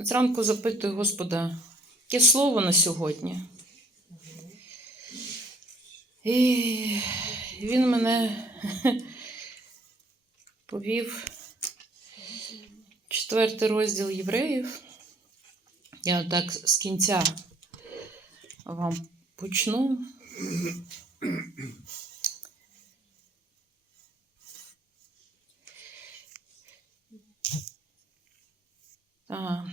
Зранку запитую Господа, яке слово на сьогодні? І він мене повів четвертий розділ євреїв. Я так з кінця вам почну. Ага.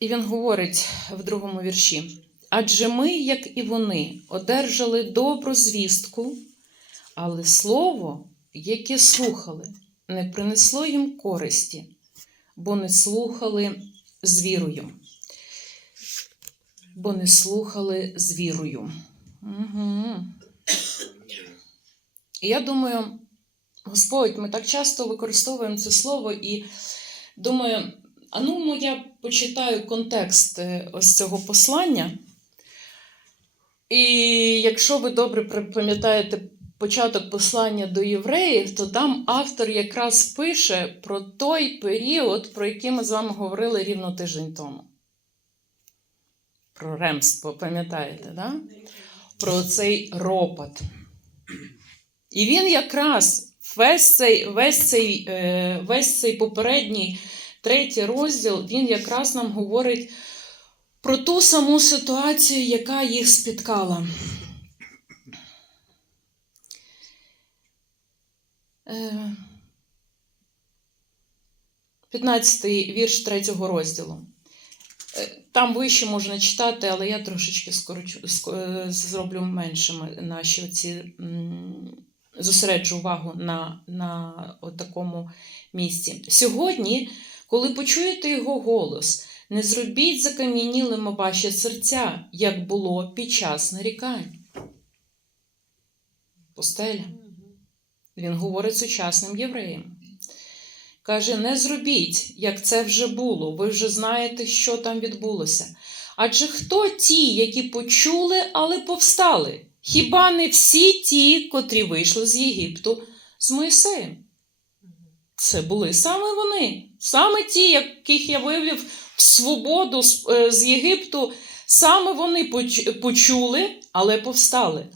І він говорить в другому вірші: адже ми, як і вони, одержали добру звістку, але слово, яке слухали, не принесло їм користі, бо не слухали з вірою. Бо не слухали з вірою. Угу. Я думаю, Господь, ми так часто використовуємо це слово і думаю, а ну я почитаю контекст е, ось цього послання. І якщо ви добре пам'ятаєте початок послання до євреїв, то там автор якраз пише про той період, про який ми з вами говорили рівно тиждень тому. Про ремство, пам'ятаєте, да? про цей ропот. І він якраз весь цей, весь цей, е, весь цей попередній третій розділ, він якраз нам говорить про ту саму ситуацію, яка їх спіткала. Е, 15-й вірш третього розділу. Е, Там вище можна читати, але я трошечки скорочу, зроблю меншими наші оці, зосереджу увагу на, на такому місці. Сьогодні, коли почуєте його голос, не зробіть закам'янілими ваші серця, як було під час нарікань. Постеля. Він говорить сучасним євреям. Каже: не зробіть, як це вже було, ви вже знаєте, що там відбулося. Адже хто ті, які почули, але повстали? Хіба не всі ті, котрі вийшли з Єгипту з Моїсеєм? Це були саме вони, саме ті, яких я вивів в свободу з, е, Єгипту, саме вони почули, але повстали.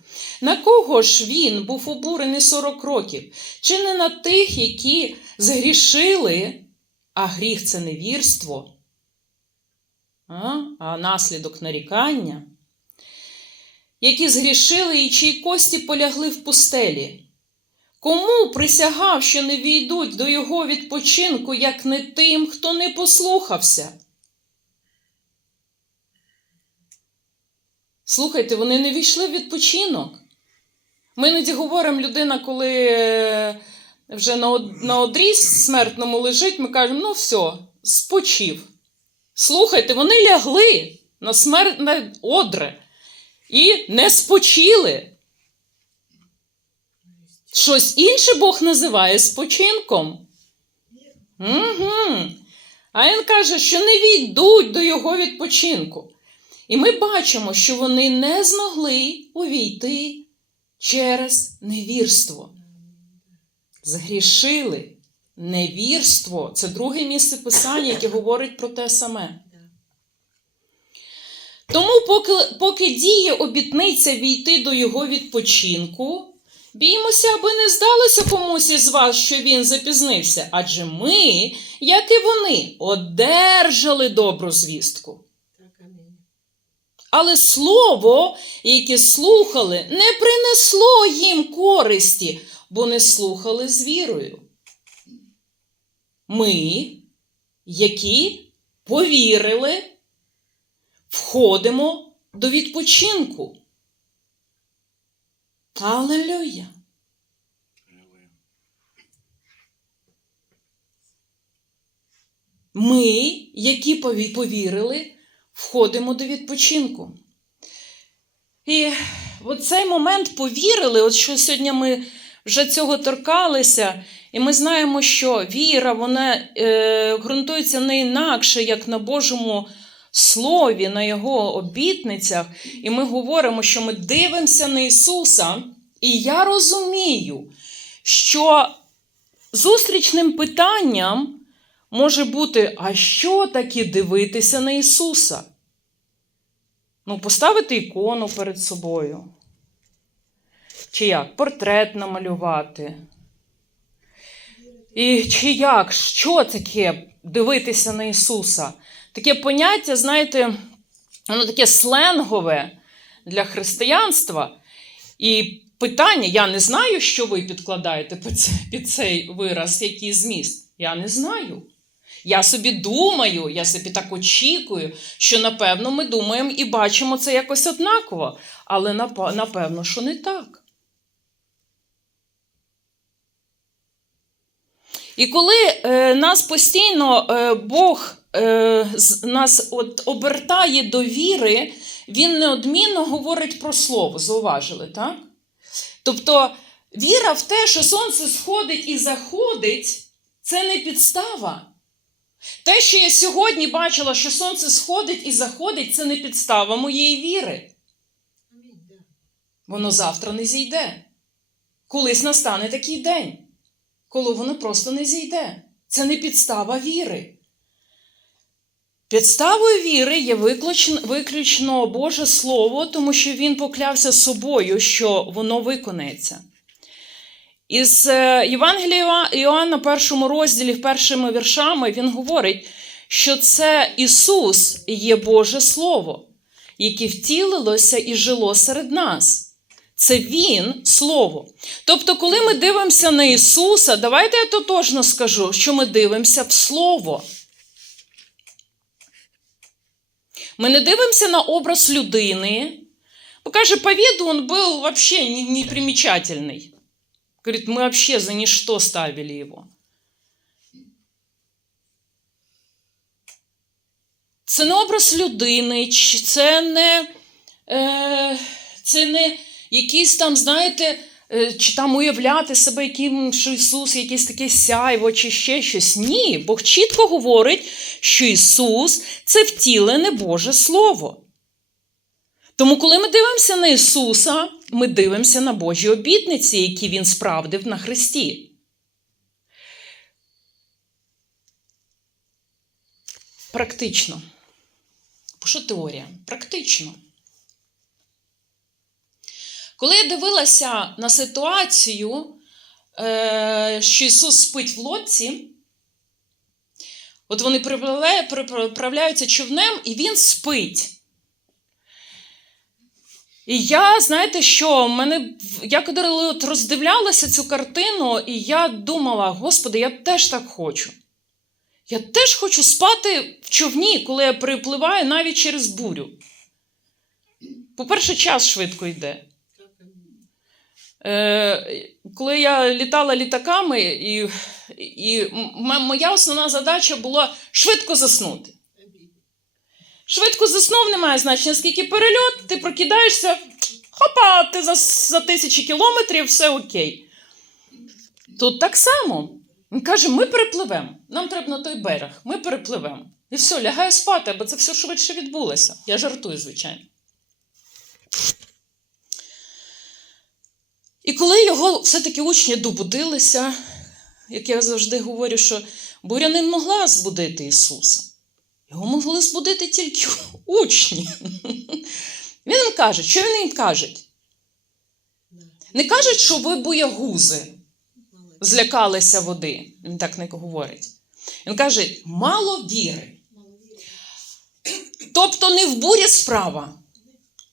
На кого ж він був обурений 40 років? Чи не на тих, які згрішили, а гріх це невірство, а, а наслідок нарікання, які згрішили і чиї кості полягли в пустелі? Кому присягав, що не війдуть до його відпочинку, як не тим, хто не послухався? Слухайте, вони не війшли в відпочинок. Ми іноді говоримо, людина, коли е, вже на, одріз смертному лежить, ми кажемо, ну все, спочив. Слухайте, вони лягли на смертне одре і не спочили. Щось інше Бог називає спочинком. Угу. А він каже, що не війдуть до його відпочинку. І ми бачимо, що вони не змогли увійти через невірство. Згрішили. Невірство це друге місце писання, яке говорить про те саме. Тому, поки, поки діє обітниця війти до його відпочинку, біймося, аби не здалося комусь із вас, що він запізнився, адже ми, як і вони, одержали добру звістку. Але слово, яке слухали, не принесло їм користі, бо не слухали з вірою. Ми, які повірили, входимо до відпочинку. Алелюя! Ми, які повірили, входимо до відпочинку. І в цей момент повірили, от що сьогодні ми вже цього торкалися, і ми знаємо, що віра вона е, ґрунтується не інакше, як на Божому Слові, на Його обітницях. І ми говоримо, що ми дивимося на Ісуса, і я розумію, що зустрічним питанням може бути: а що таке дивитися на Ісуса? Ну, поставити ікону перед собою. Чи як? Портрет намалювати. І чи як? Що таке дивитися на Ісуса? Таке поняття, знаєте, воно таке сленгове для християнства. І питання: я не знаю, що ви підкладаєте під це- під цей вираз, який зміст. Я не знаю. Я собі думаю, я собі так очікую, що напевно ми думаємо і бачимо це якось однаково. Але напевно, що не так. І коли е, нас постійно е, Бог е, нас от обертає до віри, він неодмінно говорить про слово. Зауважили, так? Тобто віра в те, що сонце сходить і заходить, це не підстава. Те, що я сьогодні бачила, що сонце сходить і заходить, це не підстава моєї віри. Воно завтра не зійде. Колись настане такий день, коли воно просто не зійде. Це не підстава віри. Підставою віри є виключно, Боже Слово, тому що Він поклявся собою, що воно виконається. Із е, Євангелія Іоанна, першому розділі, першими віршами, він говорить, що це Ісус є Боже Слово, яке втілилося і жило серед нас. Це Він Слово. Тобто, коли ми дивимося на Ісуса, давайте я тотожно скажу, що ми дивимося в Слово. Ми не дивимося на образ людини. Бо каже, по виду он был вообще не- непримечательный. Говорит, мы вообще за ничто ставили его. Це не образ людини, чи це не, е, це не якийсь там, знаєте, е, чи там уявляти себе, яким що Ісус, якесь таке сяйво, чи ще щось. Ні, Бог чітко говорить, що Ісус це втілене Боже Слово. Тому, коли ми дивимося на Ісуса, ми дивимося на Божі обітниці, які Він справдив на Христі. Практично. Що теорія? Практично. Коли я дивилася на ситуацію, е, що Ісус спить в лодці, от вони приправляються човнем, і Він спить. І я, знаєте що, мене, я коли роздивлялася цю картину, і я думала, Господи, я теж так хочу. Я теж хочу спати в човні, коли я припливаю навіть через бурю. По-перше, час швидко йде. Е, коли я літала літаками, і, і моя основна задача була швидко заснути. Швидко заснув, немає значення, скільки перельот, ти прокидаєшся, хопа, ти за, за тисячі кілометрів, все окей. Тут так само. Він каже: ми перепливемо. Нам треба на той берег, ми перепливемо. І все, лягаю спати, бо це все швидше відбулося. Я жартую, звичайно. І коли його все-таки учні добудилися, як я завжди говорю, що буря не могла збудити Ісуса. Його могли збудити тільки учні. Він їм каже, що він їм каже? Не кажуть, що ви боягузи злякалися води. Він так не говорить. Він каже, мало віри. Тобто не в бурі справа.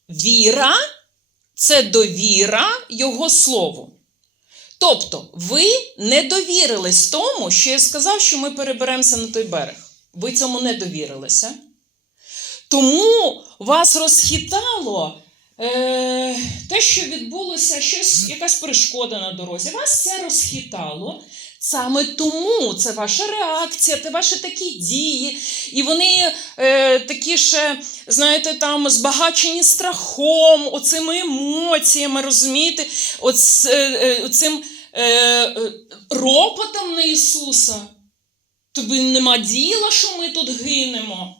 Віра це довіра Його Слову. Тобто, ви не довірились тому, що я сказав, що ми переберемося на той берег. Ви цьому не довірилися. Тому вас розхитало е, те, що відбулося, щось, якась перешкода на дорозі. Вас це розхитало. Саме тому це ваша реакція, це ваші такі дії. І вони е, такі ще, знаєте, там збагачені страхом, оцими емоціями, розумієте, оц, е, е, оцим е, е, ропотом на Ісуса. Тобі нема діла, що ми тут гинемо.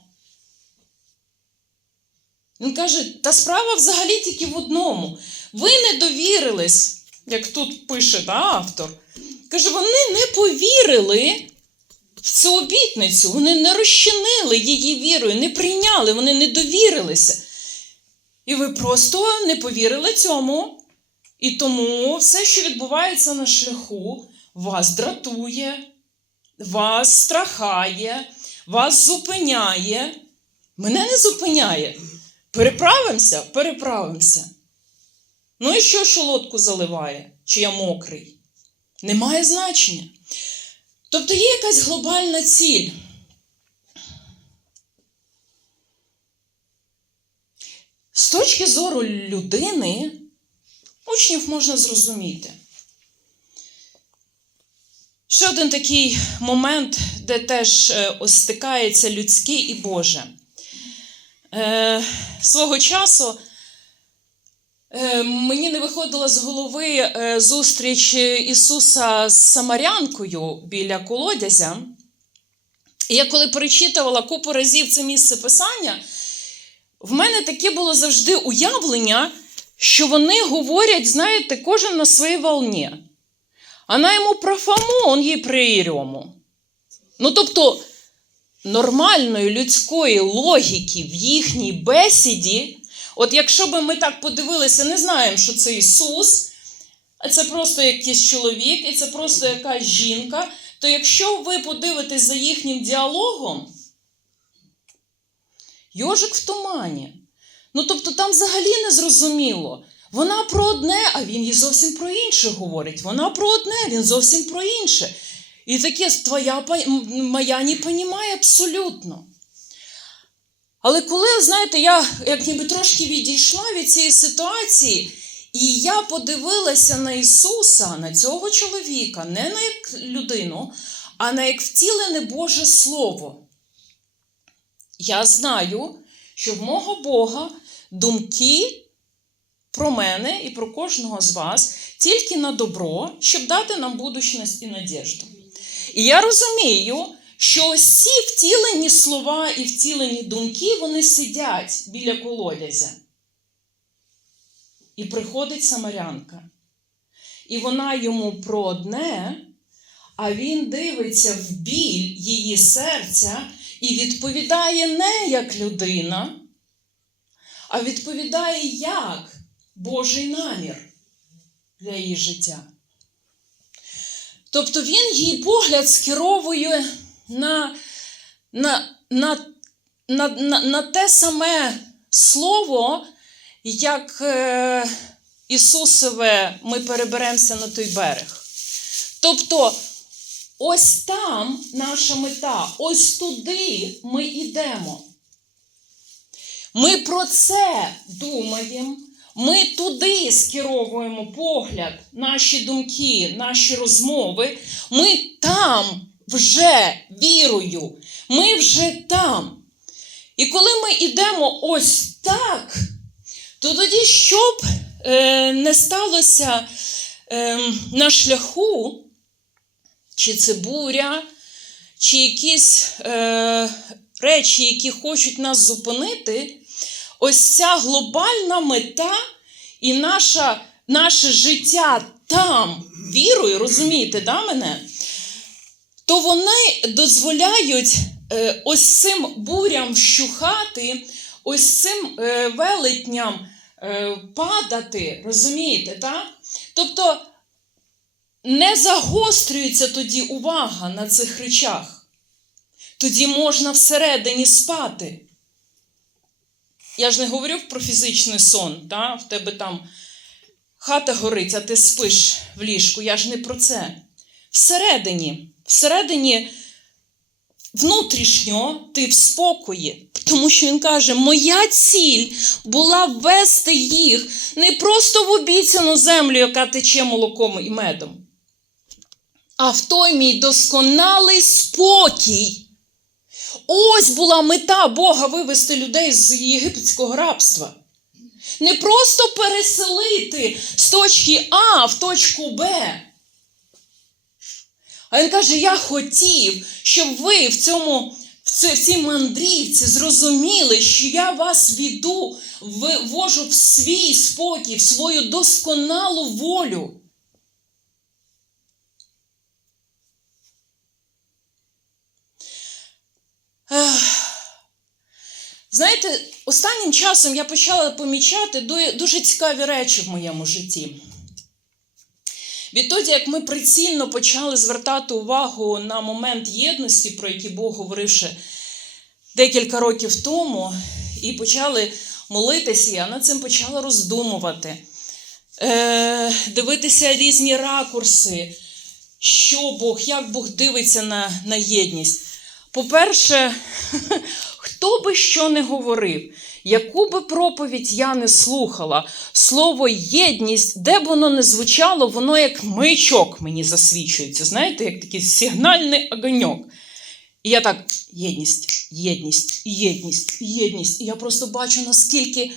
Він каже, та справа взагалі тільки в одному. Ви не довірились, як тут пише да, автор. Каже, вони не повірили в цю обітницю, вони не розчинили її вірою, не прийняли, вони не довірилися. І ви просто не повірили цьому. І тому все, що відбувається на шляху, вас дратує, вас страхає, вас зупиняє. Мене не зупиняє. Переправимося, переправимося. Ну і що, що лодку заливає, чи я мокрий? Немає значення. Тобто є якась глобальна ціль. З точки зору людини, учнів можна зрозуміти. Ще один такий момент, де теж е, стикається людське і Боже. Е, свого часу мені не виходила з голови е, зустріч Ісуса з Самарянкою біля колодязя. І я коли перечитувала купу разів це місце писання, в мене таке було завжди уявлення, що вони говорять, знаєте, кожен на своїй волні. Она йому про Фому, он їй про Єрьому. Ну, тобто, нормальної людської логіки в їхній бесіді, от якщо би ми так подивилися, не знаємо, що це Ісус, а це просто якийсь чоловік, і це просто якась жінка, то якщо ви подивитесь за їхнім діалогом, Йожик в тумані. Ну, тобто, там взагалі не зрозуміло. Вона про одне, а він їй зовсім про інше говорить. Вона про одне, він зовсім про інше. І таке твоя моя не понімає абсолютно. Але коли, знаєте, я як ніби трошки відійшла від цієї ситуації, і я подивилася на Ісуса, на цього чоловіка, не на як людину, а на як втілене Боже Слово. Я знаю, що в мого Бога думки про мене і про кожного з вас тільки на добро, щоб дати нам будучність і надіжду. І я розумію, що ці втілені слова і втілені думки, вони сидять біля колодязя. І приходить Самарянка. І вона йому про одне, а він дивиться в біль її серця і відповідає не як людина, а відповідає як Божий намір для її життя. Тобто він її погляд скеровує на, на, на, на, на, на те саме слово, як е, Ісусове ми переберемося на той берег. Тобто, ось там наша мета, ось туди ми йдемо. Ми про це думаємо. Ми туди скеровуємо погляд, наші думки, наші розмови. Ми там вже вірою, ми вже там. І коли ми йдемо ось так, то тоді, щоб е, не сталося е, на шляху, чи це буря, чи якісь е, речі, які хочуть нас зупинити ось ця глобальна мета і наша, наше життя там вірою, розумієте, да, мене? То вони дозволяють е, ось цим бурям вщухати, ось цим е, велетням е, падати, розумієте, так? Тобто не загострюється тоді увага на цих речах. Тоді можна всередині спати. Я ж не говорю про фізичний сон, та? в тебе там хата горить, а ти спиш в ліжку. Я ж не про це. Всередині, всередині, внутрішньо ти в спокої. Тому що він каже: моя ціль була ввести їх не просто в обіцяну землю, яка тече молоком і медом, а в той мій досконалий спокій. Ось була мета Бога вивести людей з єгипетського рабства. Не просто переселити з точки А в точку Б. А він каже: Я хотів, щоб ви в цьому. В цій мандрівці зрозуміли, що я вас віду, ввожу в свій спокій, в свою досконалу волю. Знаєте, останнім часом я почала помічати дуже цікаві речі в моєму житті. Відтоді, як ми прицільно почали звертати увагу на момент єдності, про який Бог говорив ще декілька років тому, і почали молитися, я над цим почала роздумувати, е, дивитися різні ракурси, що Бог, як Бог дивиться на, на єдність. По-перше, хто би що не говорив, яку би проповідь я не слухала, слово єдність, де б воно не звучало, воно як маячок мені засвічується. Знаєте, як такий сигнальний огоньок. І я так: єдність, єдність, єдність, єдність. І я просто бачу, наскільки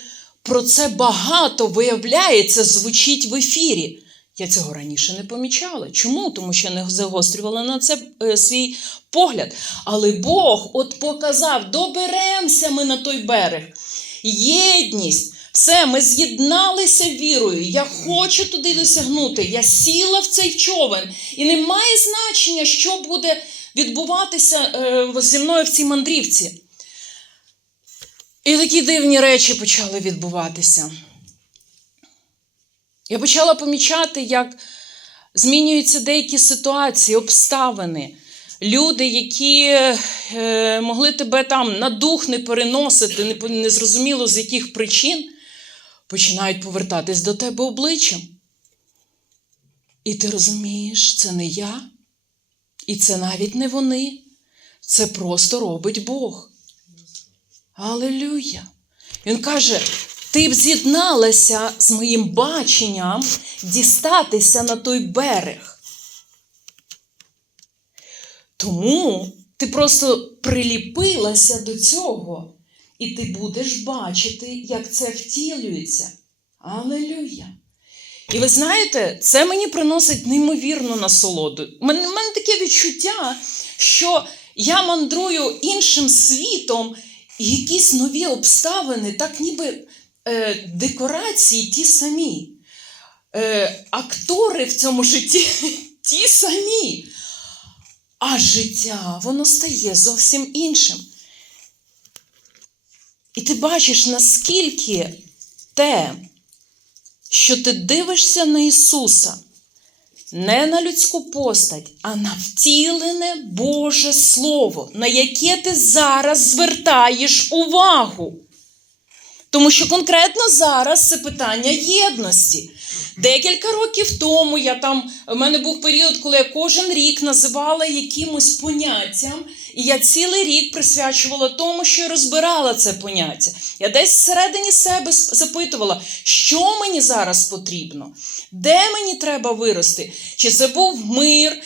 про це багато виявляється, звучить в ефірі. Я цього раніше не помічала. Чому? Тому що не загострювала на це е, свій погляд. Але Бог от показав: доберемося ми на той берег. Єдність. Все, ми з'єдналися вірою. Я хочу туди досягнути. Я сіла в цей човен. І не має значення, що буде відбуватися е, зі мною в цій мандрівці. І такі дивні речі почали відбуватися. Я почала помічати, як змінюються деякі ситуації, обставини. Люди, які е, могли тебе там на дух не переносити, не, по- не зрозуміло з яких причин, починають повертатись до тебе обличчям. І ти розумієш, це не я, і це навіть не вони. Це просто робить Бог. Алелюя! Він каже: ти б з'єдналася з моїм баченням дістатися на той берег. Тому ти просто приліпилася до цього, і ти будеш бачити, як це втілюється. Алелюя! І ви знаєте, це мені приносить неймовірну насолоду. У мене, мене таке відчуття, що я мандрую іншим світом, і якісь нові обставини, так ніби декорації ті самі. Е, актори в цьому житті ті самі. А життя воно стає зовсім іншим. І ти бачиш, наскільки те, що ти дивишся на Ісуса, не на людську постать, а на втілене Боже Слово, на яке ти зараз звертаєш увагу. Тому що конкретно зараз це питання єдності. Декілька років тому я там, в мене був період, коли я кожен рік називала якимось поняттям, і я цілий рік присвячувала тому, що я розбирала це поняття. Я десь всередині себе запитувала, що мені зараз потрібно, де мені треба вирости, чи це був мир,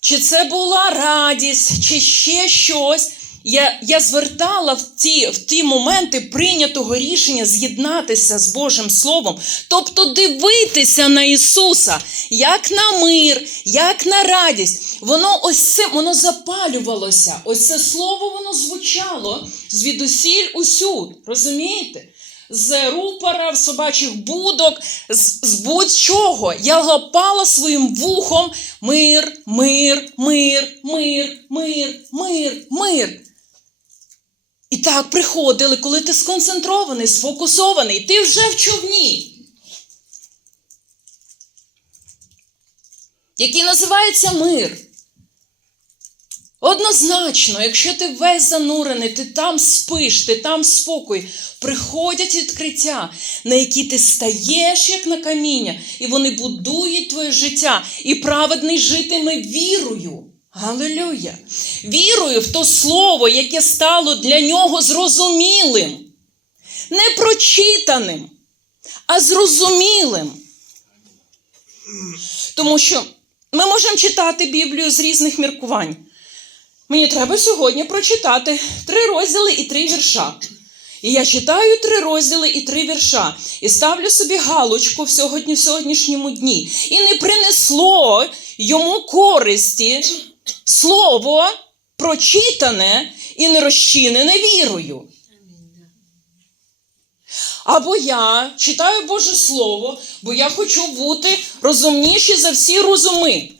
чи це була радість, чи ще щось. Я, я звертала в ті, в ті моменти прийнятого рішення з'єднатися з Божим Словом, тобто дивитися на Ісуса, як на мир, як на радість. Воно ось це, воно запалювалося. Ось це слово воно звучало звідусіль усюд. Розумієте? З рупора, з собачих будок, з, з будь-чого. Я лапала своїм вухом мир, мир, мир, мир, мир, мир, мир. І так приходили, коли ти сконцентрований, сфокусований, ти вже в човні, який називається мир. Однозначно, якщо ти весь занурений, ти там спиш, ти там спокій, приходять відкриття, на які ти стаєш, як на каміння, і вони будують твоє життя. І праведний житиме вірою. Галилюя! Вірою в то слово, яке стало для нього зрозумілим, не прочитаним, а зрозумілим. Тому що ми можемо читати Біблію з різних міркувань. Мені треба сьогодні прочитати три розділи і три вірша. І я читаю три розділи і три вірша, і ставлю собі галочку в сьогодні, в сьогоднішньому дні. І не принесло йому користі слово прочитане і не розчинене вірою. Або я читаю Боже Слово, бо я хочу бути розумніші за всі розуми.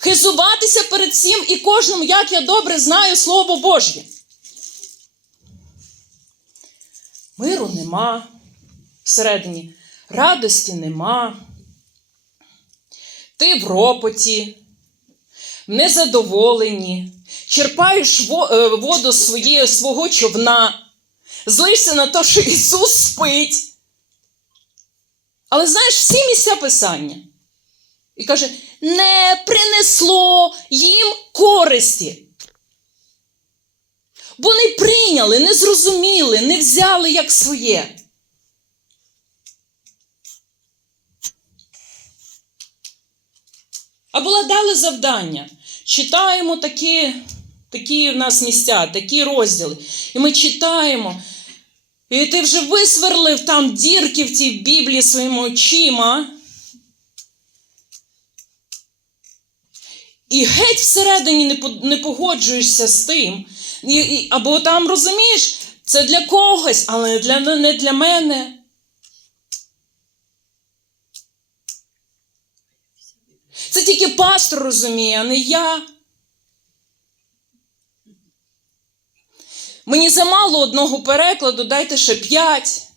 хизуватися перед всім і кожним, як я добре знаю Слово Божє. Миру нема всередині, радості нема. Ти в ропоті, в незадоволенні, черпаєш е, воду своє, свого човна, злишся на те, що Ісус спить. Але знаєш всі місця Писання. І каже, не принесло їм користі. Бо не прийняли, не зрозуміли, не взяли як своє. А була дали завдання. Читаємо такі, такі в нас місця, такі розділи. І ми читаємо. І ти вже висверлив там дірки в цій Біблії своїми очима. І геть всередині не, погоджуєшся з тим. Або там розумієш, це для когось, але не для мене. Це тільки пастор розуміє, а не я. Мені замало одного перекладу, дайте ще п'ять.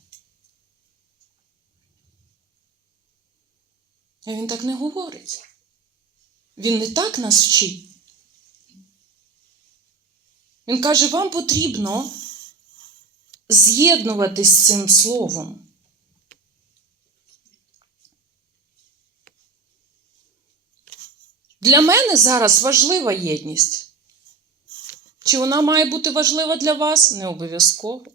А він так не говорить. Він не так нас вчить. Він каже, вам потрібно з'єднуватись з цим словом. Для мене зараз важлива єдність. Чи вона має бути важлива для вас? Не обов'язково.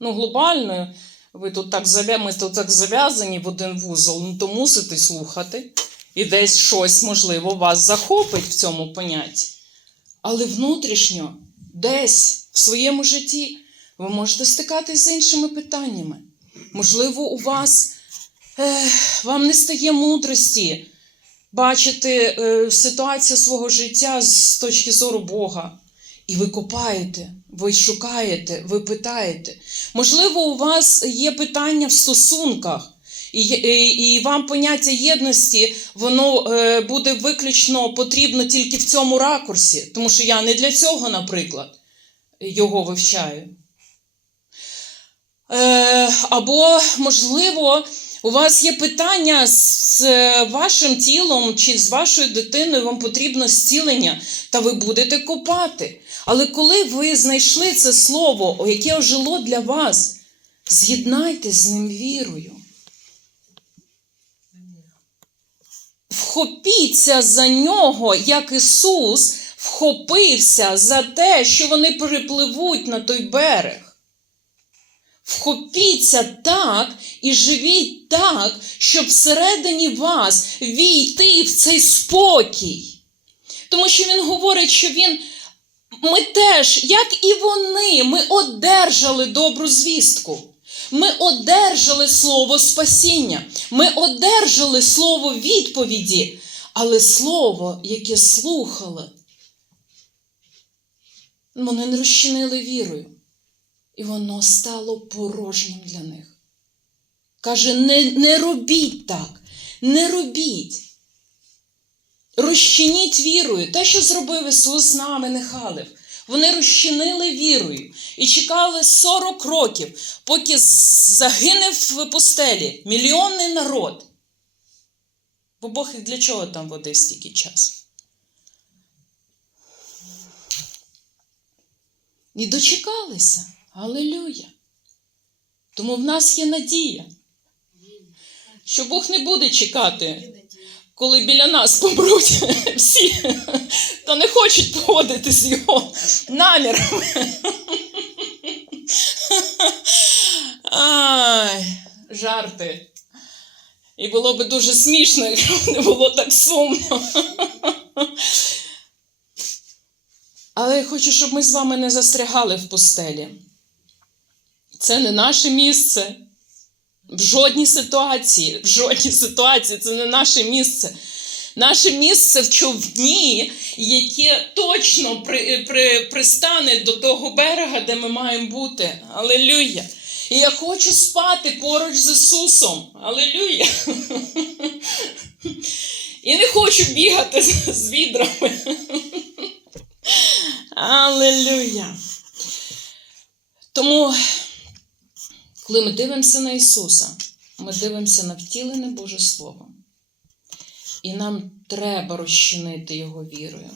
Ну, глобально, ви тут так зав'я... ми тут так зав'язані в один вузол, ну то мусите слухати. І десь щось, можливо, вас захопить в цьому понятті. Але внутрішньо, десь в своєму житті, ви можете стикатись з іншими питаннями. Можливо, у вас ех, вам не стає мудрості бачити е, ситуацію свого життя з точки зору Бога. І ви копаєте, ви шукаєте, ви питаєте. Можливо, у вас є питання в стосунках, і, і, і вам поняття єдності воно е, буде виключно потрібно тільки в цьому ракурсі, тому що я не для цього, наприклад, його вивчаю. Е, або, можливо, у вас є питання з вашим тілом чи з вашою дитиною, вам потрібно зцілення, та ви будете копати. Але коли ви знайшли це слово, яке ожило для вас, з'єднайтесь з ним вірою. Вхопіться за нього, як Ісус вхопився за те, що вони перепливуть на той берег. Вхопіться так і живіть так, щоб всередині вас війти в цей спокій. Тому що він говорить, що він, ми теж, як і вони, ми одержали добру звістку. Ми одержали слово спасіння, ми одержали слово відповіді, але слово, яке слухали, вони не розчинили вірою. І воно стало порожнім для них. Каже, не, не робіть так, не робіть. Розчиніть вірою. Те, що зробив Ісус з нами, не халив. Вони розчинили вірою і чекали 40 років, поки загине в пустелі мільйонний народ. Бо Бог для чого там води стільки часу? І дочекалися. Алелюя. Тому в нас є надія, що Бог не буде чекати, коли біля нас помруть всі, та не хочуть погодити з його намірами. Жарти. І було би дуже смішно, якщо не було так сумно. Але я хочу, щоб ми з вами не застрягали в пустелі. Це не наше місце. В жодній ситуації, в жодній ситуації це не наше місце. Наше місце в човні, яке точно при, при, пристане до того берега, де ми маємо бути. Алелюя! І я хочу спати поруч з Ісусом. Алелюя! І не хочу бігати з, відрами. Аллилуйя. Тому, коли ми дивимося на Ісуса, ми дивимося на втілене Боже Слово. І нам треба розчинити Його вірою.